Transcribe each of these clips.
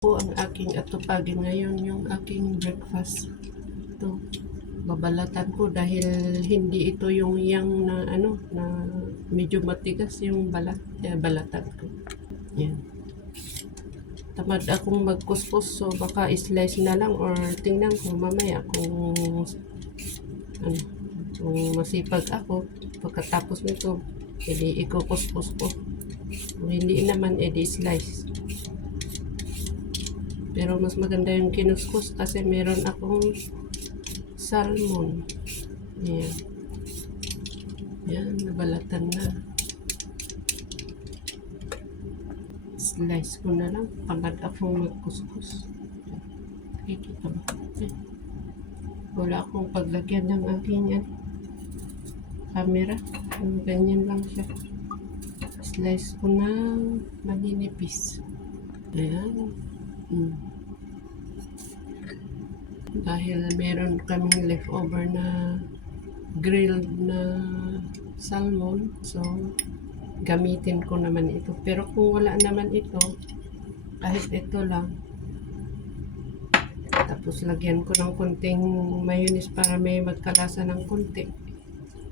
Po ang aking atupagin ngayon, yung aking breakfast. Ito, babalatan ko dahil hindi ito yung yang na ano, na medyo matigas yung balat, kaya balatan ko. Yan. Tamad akong magkuskus, so baka slice na lang or tingnan ko mamaya kung ano, kung masipag ako pagkatapos nito, edi ikukuskus ko. Kung hindi naman, edi slice. Pero mas maganda yung kinuskus kasi meron akong salmon. Ayan. Yan, nabalatan na. Slice ko na lang. Pagod akong magkuskus. Kikita ba? Wala akong paglagyan ng aking camera. Ganyan lang siya. Slice ko na maninipis. Ayan. Dahil meron kaming leftover na grilled na salmon, so gamitin ko naman ito. Pero kung wala naman ito, kahit ito lang, tapos lagyan ko ng konting mayonnaise para may magkalasa ng konti.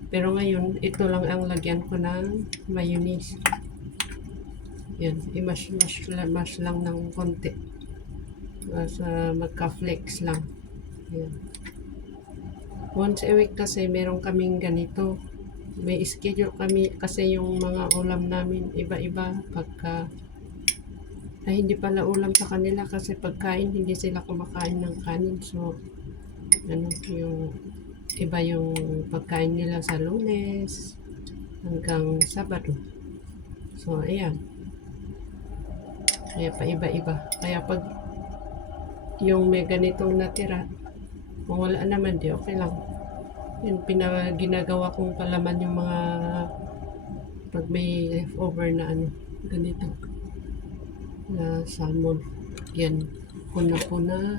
Pero ngayon, ito lang ang lagyan ko ng mayonnaise. Yan, i-mash lang ng konti. Sa magka-flakes lang. Yan. Once a week kasi meron kaming ganito. May schedule kami kasi yung mga ulam namin iba-iba pagka ay hindi pala ulam sa kanila kasi pagkain hindi sila kumakain ng kanin, so ano yung iba yung pagkain nila sa Lunes hanggang Sabado, so ayan, kaya pa iba-iba, kaya pag yung may ganitong natira, kung wala naman di okay lang. Yun, ginagawa kong palaman yung mga pag may leftover na ano, ganito na salmon. Yan, puna-puna,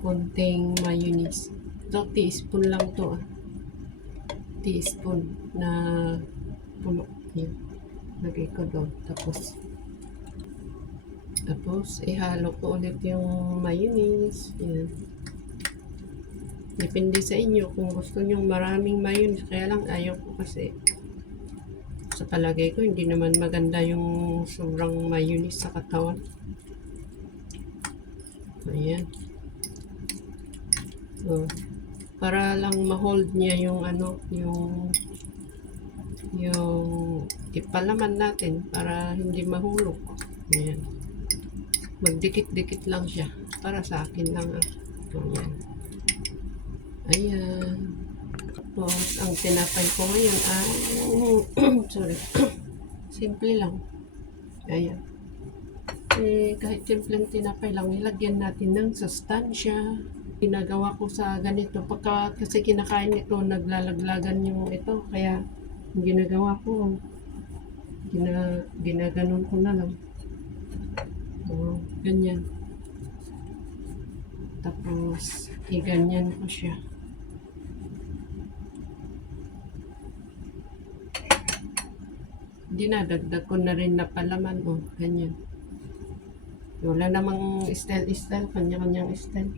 konting mayonnaise. Ito, teaspoon lang to teaspoon na puno. Yan, lagay ko doon. Tapos ihalo ko ulit yung mayonnaise. Yan. Depende sa inyo kung gusto nyo maraming mayonnaise. Kaya lang ayaw ko kasi sa palagay ko hindi naman maganda yung sobrang mayonnaise sa katawan. Ayan. So, para lang ma-hold niya yung ano, yung ipalaman natin para hindi mahulog. Ayan. Magdikit-dikit lang siya. Para sa akin lang. Ayan. Ayan. Tapos, ang tinapay ko ngayon ay sorry. Simple lang. Ayan. Kahit simpleng tinapay lang, nilagyan natin ng sustansya. Ginagawa ko sa ganito. Kasi kinakain ito, naglalaglagan yung ito. Kaya, ginagawa ko, ginaganon ko na lang. So, ganyan. Tapos, iganyan ko siya. Dinadagdag ko na rin na palaman. Ganyan. Wala namang style, kanya-kanyang style.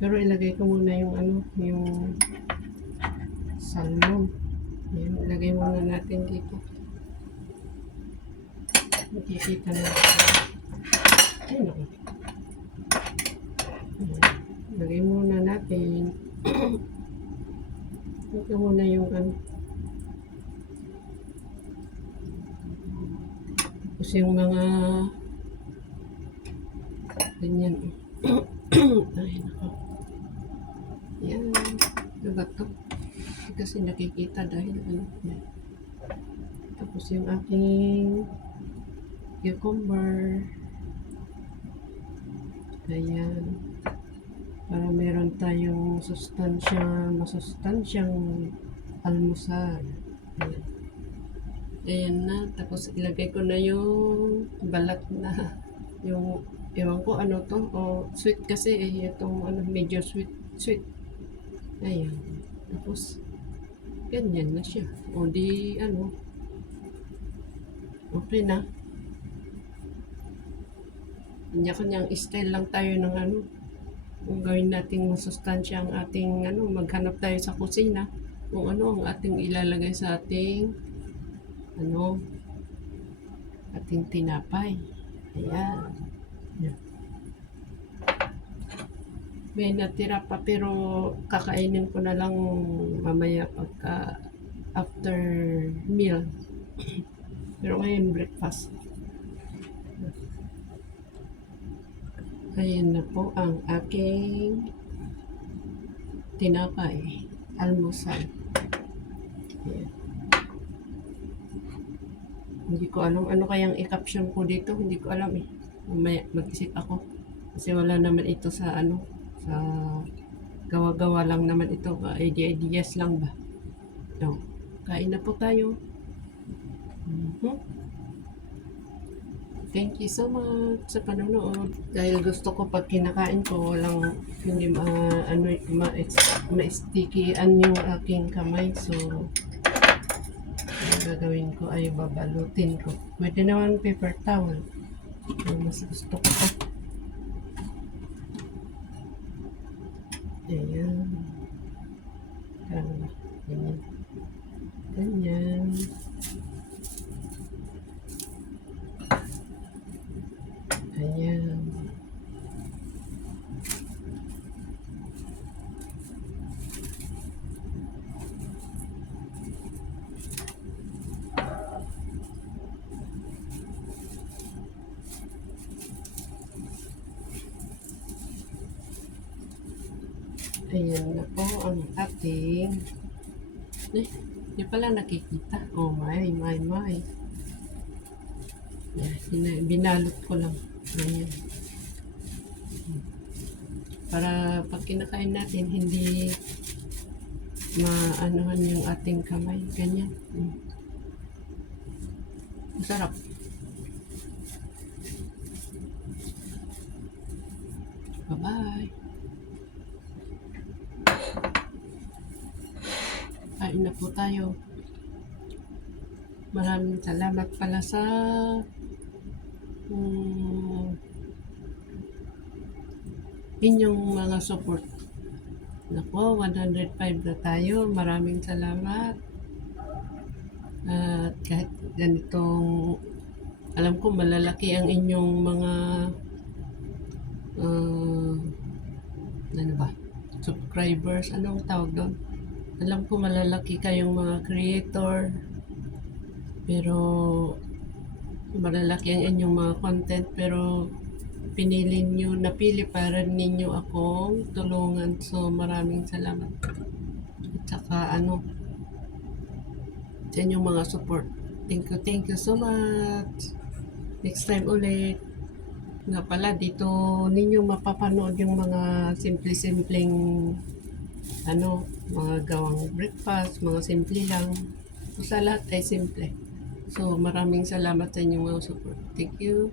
Pero ilagay ko muna yung ano, yung salmon. Ayan, ilagay muna natin dito. Makikita natin. Ay, naku. Ilagay muna natin. Ito muna yung ano. Tapos yung mga ganyan. Ay, naku. Yan. Ano ba ito? Kasi nakikita dahil ano. Yan. Tapos yung aking cucumber. Ayan. Para meron tayong masustansyang almusal. Ayan. Ayan na. Tapos ilagay ko na yung balat na yung ewan ko ano to. Sweet kasi itong ano, medyo sweet. Ayan. Tapos ganyan na siya. Di ano. Okay na. Kanya-kanyang style lang tayo ng ano, kung gawin nating masustansya ang ating ano, maghanap tayo sa kusina kung ano ang ating ilalagay sa ating ano, ating tinapay. Ayan. Yan. May natira pa pero kakainin ko na lang mamaya pagka after meal. Pero ngayon breakfast. Ayan na po ang aking tinapay. Almusal. Ayan. Hindi ko alam ano kayang i-caption ko dito. Hindi ko alam eh. Mamaya mag-isip ako. Kasi wala naman ito sa ano, sa gawa-gawa lang naman ito. Idea-ideas lang ba? No. Kain na po tayo. Mhm. Thank you so much sa panonood. Dahil gusto ko pag kinakain ko, walang hindi ma-stickyhan yung aking kamay. So, ang gagawin ko ay babalutin ko. Pwede naman paper towel. Yung mas gusto ko pa. Ayan. Ganyan. Ganyan. Ayan. Ayan na po ang ating hindi pala nakikita. Oh my. Yan, binalot ko lang. Ayan. Para pag kinakain natin, hindi maanuhan yung ating kamay. Ganyan. Masarap. Bye-bye. Kain na po tayo. Maraming salamat pala sa inyong mga support. Nako, 105 na tayo. Maraming salamat. At kahit ganitong, alam ko malalaki ang inyong mga ano ba? Subscribers. Anong tawag doon? Alam ko malalaki kayong mga creator. Pero malalaki ang inyong mga content, pero napili para ninyo akong tulungan. So maraming salamat. At saka sa inyong mga support. Thank you so much. Next time ulit. Nga pala, dito ninyo mapapanood yung mga simple-simpleng mga gawang breakfast, mga simple lang. Sa lahat ay simple. So, maraming salamat sa inyong mga support. Thank you.